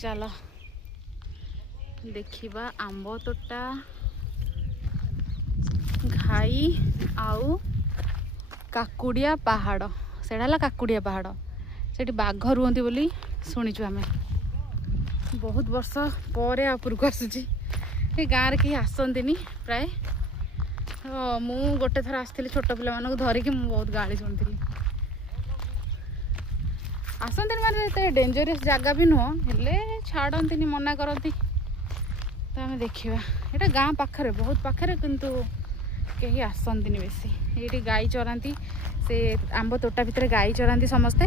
चलो देखिबा आंब तोटा घाई आउ काकुड़िया पहाड़ सेड़ा काकुड़िया पहाड़ से बाघ रुहति बोली शुणीचु आम बहुत वर्ष पर उपरको आसूची गाँव कहीं आसती प्राय मु गोटे थर आसती छोट पिला मानक धरिकी बहुत गाड़ी शुणी आसती मानते डेंजरियस जगह भी नुह हेले छाड़ती मना करती तो आम देखा यहाँ गाँ पाखरे बहुत पाखरे किंतु कहीं आसती बेसी ये गाई चराती से आंब तोटा भितर गाई चराती समस्ते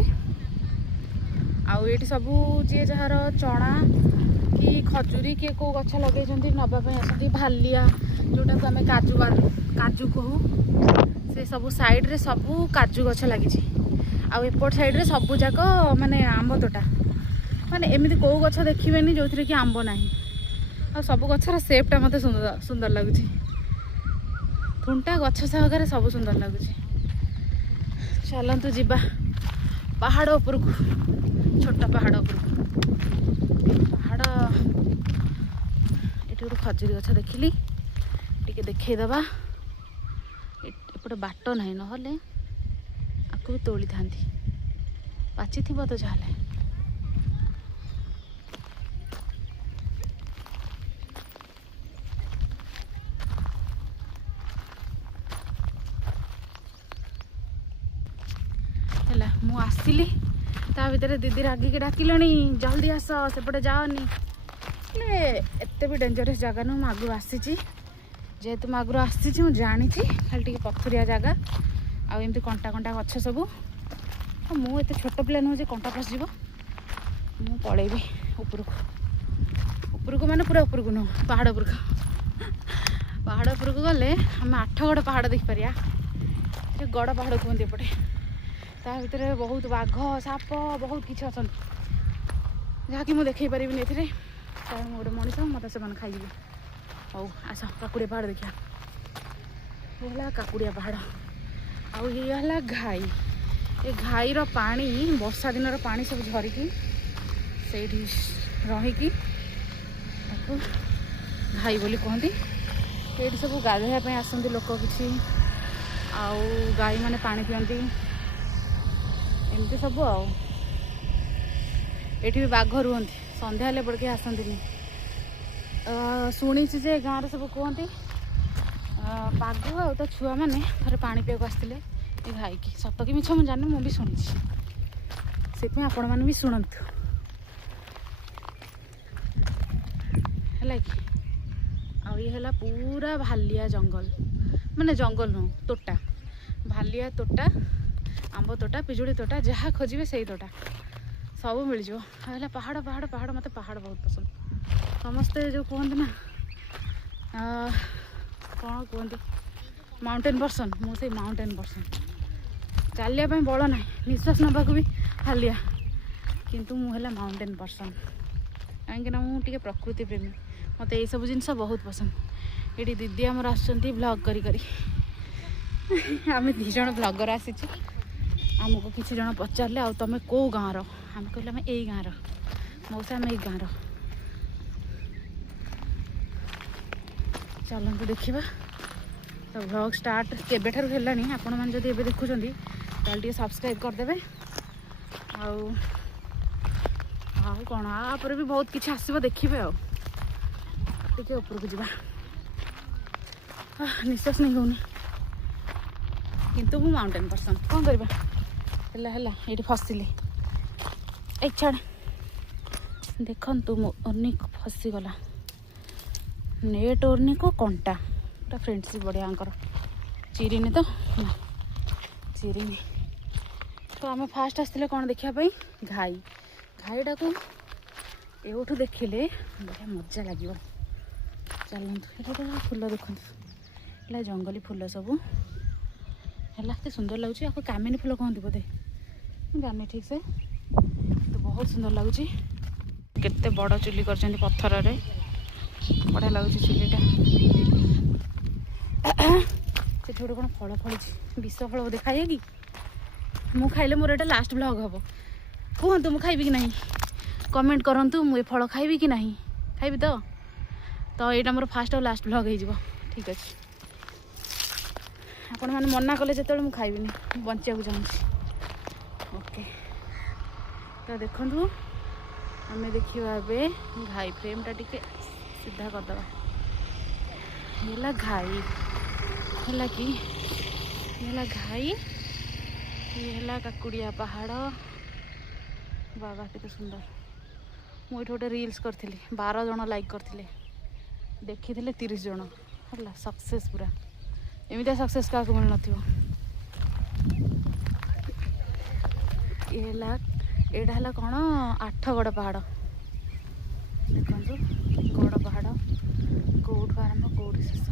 आउ ये सब जी जार चना कि खजूरी किए कौ गछ लगे नापी आसती भालिया जोटा को आम काजू कहू से सब साइड रे सब काजू गछ लगी आउट साइड रे सब जाक माने आंब तोटा माने एमती कौ गछ देखिए जो थी कि आंब ना आ सब गछर सेपटा मत सुंदर लगुच थुंटा गछ सहकार सब सुंदर लगुच चलतु जीवा पहाड़ उपर को छोट पहाड़ उपर पहाड़ ये गोटे खजूरी गछ देखिली टिके देखईदबा एपटे बाट ना ना आपको भी तोली था पाची थी तो जहाँ मु आसली ता भीतर दीदी रागिक डाकिलणी जल्दी आस सेपटे जाओनी एते भी डेंजरस जगह नु आगु आसी जेहेतु मैं आगु आसी जानी खाली टे पथुरिया जगह आमती कंटा कंटा गछ सब मुझे छोट पिला नुह जे कंटा पशिज मु पलैबी उपरको माने पूरा उपरको नुह पहाड़ उपरको गले आम 8 गड़ पहाड़ देखिपर गड़ पहाड़ कहते एपटे ता भीतर बहुत बाघ साप बहुत किसी अच्छा जहाँकि मुझे देखई पारि गोटे मनीष मत से खाई हौ आस काकुड़िया पहाड़ देखा ये काकुड़िया पहाड़ आउ ये घाई ये घाईर पानी वर्षा दिन पानी सब झरिकी से रहीकि घाई बोली कहती ये सब गाधोया आसती लोक किसी आउ गाई मैंने पानी पियंती एमती सब ये भी बाघ रुहति संध्या हेल्ले बड़के आसती शुणी जे गाँव सब कहती बाघ आ तो छुआ मैंने थे पानी पीवा आसते ये घाई की सत कि मिछ मुझे जानी मुझे शुणी से आपण मैंने भी शुणु है कि आ ये है पूरा भालिया जंगल माने जंगल नुह तोटा भालिया तोटा आंब तोटा पिजुड़ी तोटा जहाँ खोजे से तोटा सब मिल जाए पहाड़ पहाड़ पहाड़ मत पहाड़ बहुत पसंद समस्ते जो कहते ना कौन कहते माउंटेन पर्सन मुझे माउंटेन पर्सन चलिया बल ना निश्वास नवाक भी हालिया किंतु मुझे माउंटेन पर्सन कहीं मुझे प्रकृति प्रेमी मत ये सब जिनस बहुत पसंद ये दीदी आमर आसुँच ब्लॉग करी आम 2 जन ब्लॉगर आसी आमको किसी जन पचारे आ तुम कौ गाँव आम कहले आम यही गाँव मौसा आम यही गाँव चलते देखा तो ब्लॉग स्टार्ट केबेठारु हेलानी आपण मैंने जब एबे देखुछंती ताल टिके सब्सक्राइब करदेबे आउ कौन आपर भी बहुत किसी आसो देखिए टे ऊपर को जावा निश्वास नहीं होनी किंतु मु माउंटेन पर्सन कौन करवा ये फसिली ए छाड़ देखु मो ओर्नी फसीगला नेट ओर्नी को कंटा फ्रेंडशिप बढ़िया चिरीनी तो ना चिरीनी तो आम फास्ट आसते कौन देखापी घाई घाईटा को एठू देखिले बढ़िया मजा लगे चलते फूल देखो जंगली फूल सब है सुंदर लगुच आपको कामिनी फूल कहते बोधे जानी ठीक से तो बहुत सुंदर लगुच केते बड़ चुली कर पत्थर रे बढ़िया लगुच चुलीटा से गोटे कौन फल फड़ी विष फल बोधे खाइए कि मु खाइले मोर एटा लास्ट ब्लॉग हम कहतु मु खाइबी कि नहीं कमेंट करंतु मु ए फल खाइबी कि नहीं खाइबी तो ये मोर फास्ट और लास्ट व्लॉग हो ठीक अच्छे आपण मैंने मना कले जो मुझे खाइबी बचा चाहूँगी ओके तो देखु आम देखा घाई फ्रेमटा टिके सीधा करदे है घाई है कि है घाई ये है काकुड़िया पहाड़ बाबा केते सुंदर मुझे गोटे रील्स करी 12 जन लाइक करते देखी 30 जन है सक्सेस पूरा एमती सक्सेस क्या मिल न ये कौन 8गड़ पहाड़ देखो गड़ पहाड़ कौटू आरंभ कौटी शेष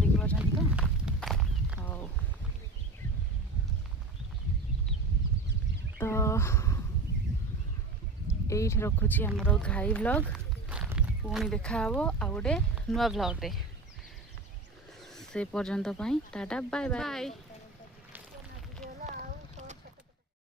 देखिए तो हाँ तो ये रखुची आमर घाई व्लॉग पुणी देखा आ गोटे नुआ व्लॉग रे से पर्यंत टाटा बाय बाय।